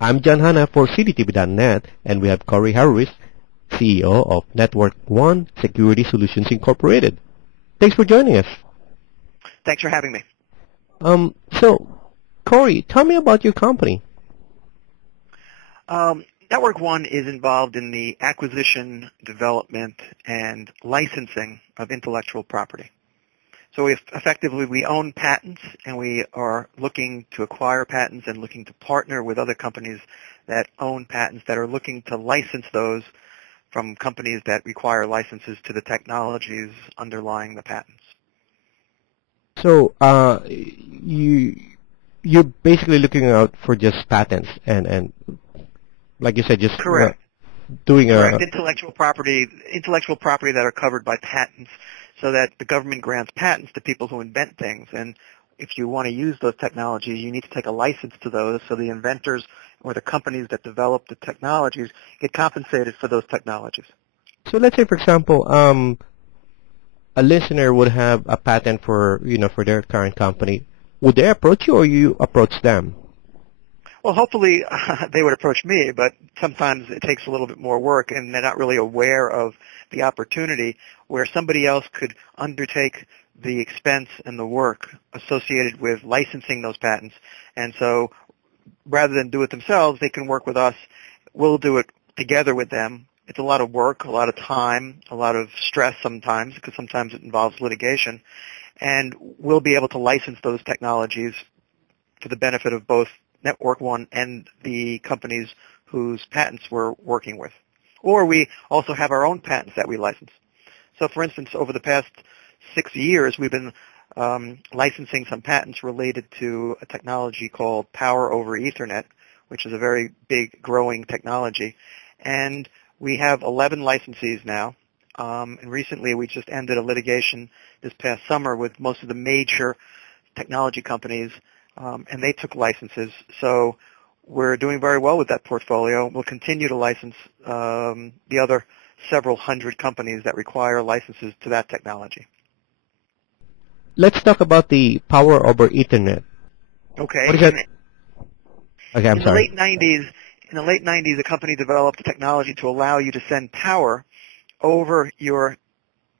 I'm John Hanna for CDTV.net, and we have Corey Horowitz, CEO of Network-1 Security Solutions Incorporated. Thanks for joining us. Thanks for having me. So, Corey, tell me about your company. Network-1 is involved in the acquisition, development, and licensing of intellectual property. So effectively, we own patents, and we are looking to acquire patents and looking to partner with other companies that own patents that are looking to license those from companies that require licenses to the technologies underlying the patents. So, you're basically looking out for just patents and like you said, just Correct. Doing Correct. Intellectual property that are covered by patents, so that the government grants patents to people who invent things. And if you want to use those technologies, you need to take a license to those, so the inventors or the companies that develop the technologies get compensated for those technologies. So let's say, for example, a listener would have a patent for their current company. Would they approach you, or you approach them? Well, hopefully they would approach me, but sometimes it takes a little bit more work, and they're not really aware of the opportunity where somebody else could undertake the expense and the work associated with licensing those patents. And so rather than do it themselves, they can work with us. We'll do it together with them. It's a lot of work, a lot of time, a lot of stress sometimes, because sometimes it involves litigation. And we'll be able to license those technologies for the benefit of both Network-1 and the companies whose patents we're working with. Or we also have our own patents that we license. So, for instance, over the past 6 years, we've been licensing some patents related to a technology called Power over Ethernet, which is a very big, growing technology. And we have 11 licensees now. And recently, we just ended a litigation this past summer with most of the major technology companies, and they took licenses. So we're doing very well with that portfolio. We'll continue to license the other several hundred companies that require licenses to that technology. Let's talk about the Power over Ethernet. Okay. What is that? Okay, I'm sorry. In the late 90s, a company developed a technology to allow you to send power over your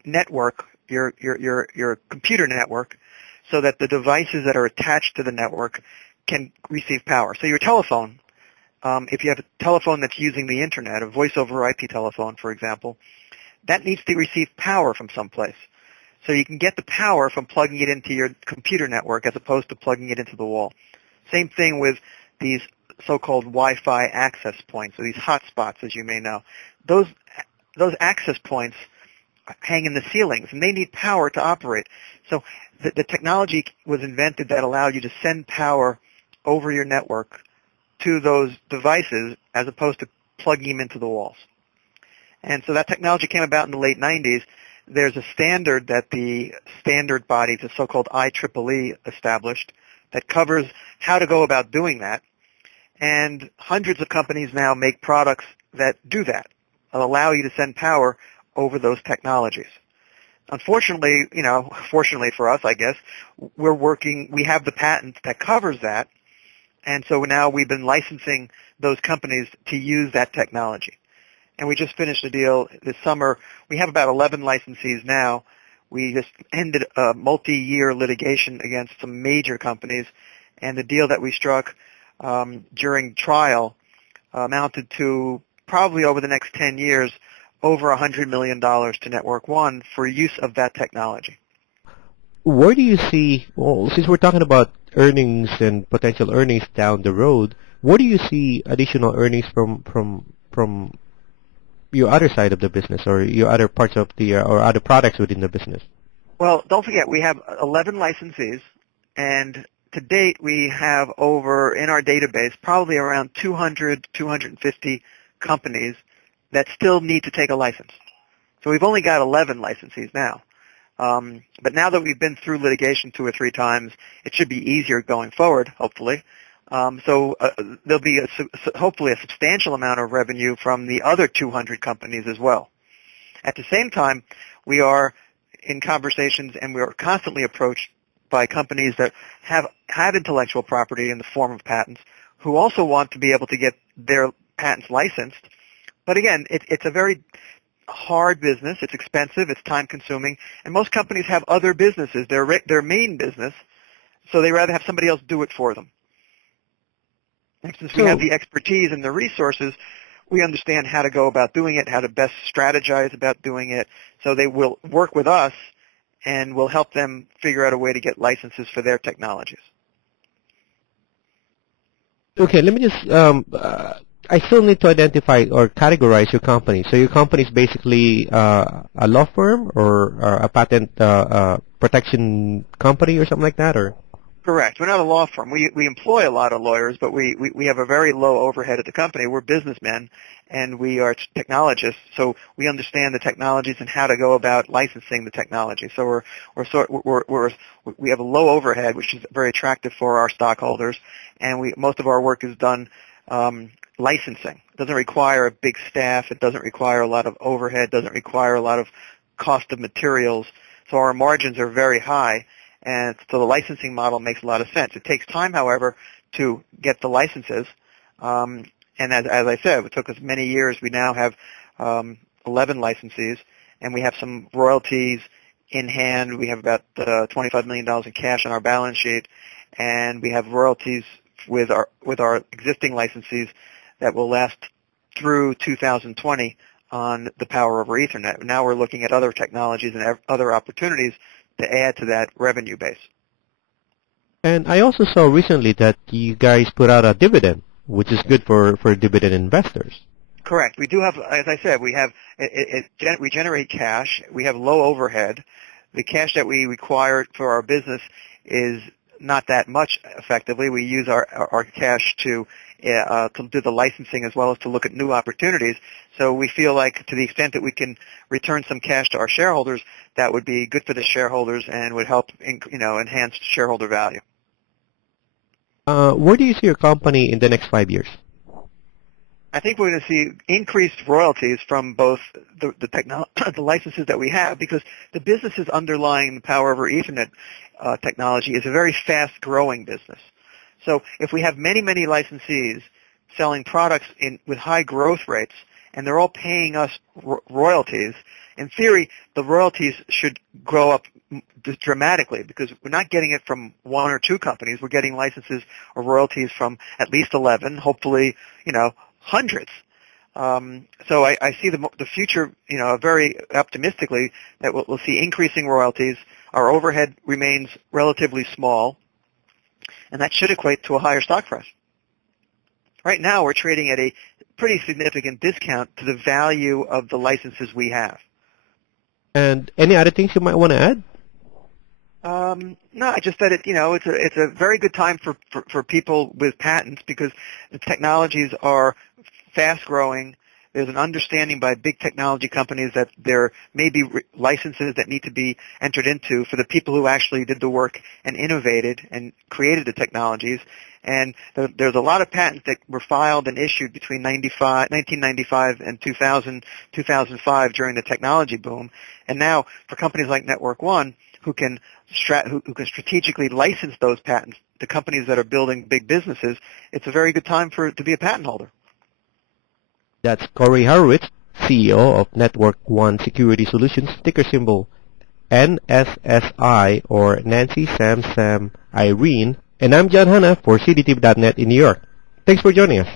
network, your computer network, so that the devices that are attached to the network can receive power. So your telephone, if you have a telephone that's using the internet, a voice over IP telephone, for example, that needs to receive power from someplace. So you can get the power from plugging it into your computer network as opposed to plugging it into the wall. Same thing with these so-called Wi-Fi access points, or these hotspots, as you may know. Those access points hang in the ceilings, and they need power to operate. So the technology was invented that allowed you to send power over your network to those devices as opposed to plugging them into the walls. And so that technology came about in the late 90s. There's a standard that the standard body, the so-called IEEE, established that covers how to go about doing that. And hundreds of companies now make products that do that allow you to send power over those technologies. Unfortunately, fortunately for us, I guess, we have the patent that covers that, and so now we've been licensing those companies to use that technology. And we just finished a deal this summer. We have about 11 licensees now. We just ended a multi-year litigation against some major companies, and the deal that we struck during trial amounted to probably over the next 10 years over $100 million to Network-1 for use of that technology. Where do you see, well, since we're talking about earnings and potential earnings down the road, where do you see additional earnings from your other side of the business, or your other parts of or other products within the business? Well, don't forget, we have 11 licensees, and to date we have in our database, probably around 200, 250 companies that still need to take a license. So we've only got 11 licensees now. But now that we've been through litigation 2 or 3 times, it should be easier going forward, hopefully. So there'll be hopefully a substantial amount of revenue from the other 200 companies as well. At the same time, we are in conversations, and we are constantly approached by companies that have intellectual property in the form of patents who also want to be able to get their patents licensed. But again, it's a very hard business. It's expensive. It's time-consuming. And most companies have other businesses, their main business, so they rather have somebody else do it for them. And since we have the expertise and the resources, we understand how to go about doing it, how to best strategize about doing it. So they will work with us, and we'll help them figure out a way to get licenses for their technologies. Okay, let me just, I still need to identify or categorize your company. So your company is basically a law firm or a patent protection company or something like that, or? Correct. We're not a law firm. We employ a lot of lawyers, but we have a very low overhead at the company. We're businessmen, and we are technologists, so we understand the technologies and how to go about licensing the technology. So we have a low overhead, which is very attractive for our stockholders, and most of our work is done licensing. It doesn't require a big staff. It doesn't require a lot of overhead. It doesn't require a lot of cost of materials. So our margins are very high. And so the licensing model makes a lot of sense. It takes time, however, to get the licenses. And as I said, it took us many years. We now have 11 licensees, and we have some royalties in hand. We have about $25 million in cash on our balance sheet, and we have royalties with our existing licensees that will last through 2020 on the power over Ethernet. Now we're looking at other technologies and other opportunities to add to that revenue base. And I also saw recently that you guys put out a dividend, which is good for dividend investors. Correct. We do have, as I said, we generate cash. We have low overhead. The cash that we require for our business is not that much effectively. We use our cash to do the licensing as well as to look at new opportunities. So we feel like to the extent that we can return some cash to our shareholders, that would be good for the shareholders and would help enhance shareholder value. Where do you see your company in the next 5 years? I think we're going to see increased royalties from both the licenses that we have, because the businesses underlying the power over Ethernet technology is a very fast-growing business. So if we have many, many licensees selling products with high growth rates, and they're all paying us royalties, in theory, the royalties should grow up dramatically, because we're not getting it from one or two companies. We're getting licenses or royalties from at least 11, hopefully, hundreds. So I see the future, very optimistically, that we'll see increasing royalties. Our overhead remains relatively small, and that should equate to a higher stock price. Right now, we're trading at a pretty significant discount to the value of the licenses we have. And any other things you might want to add? No, I just said it's a very good time for people with patents, because the technologies are fast growing. There's an understanding by big technology companies that there may be licenses that need to be entered into for the people who actually did the work and innovated and created the technologies. And there's a lot of patents that were filed and issued between 1995 and 2005 during the technology boom. And now for companies like Network-1 who can strategically license those patents to companies that are building big businesses, it's a very good time to be a patent holder. That's Corey Horowitz, CEO of Network-1 Security Solutions, ticker symbol NSSI, or Nancy Sam Irene. And I'm John Hanna for CDTV.net in New York. Thanks for joining us.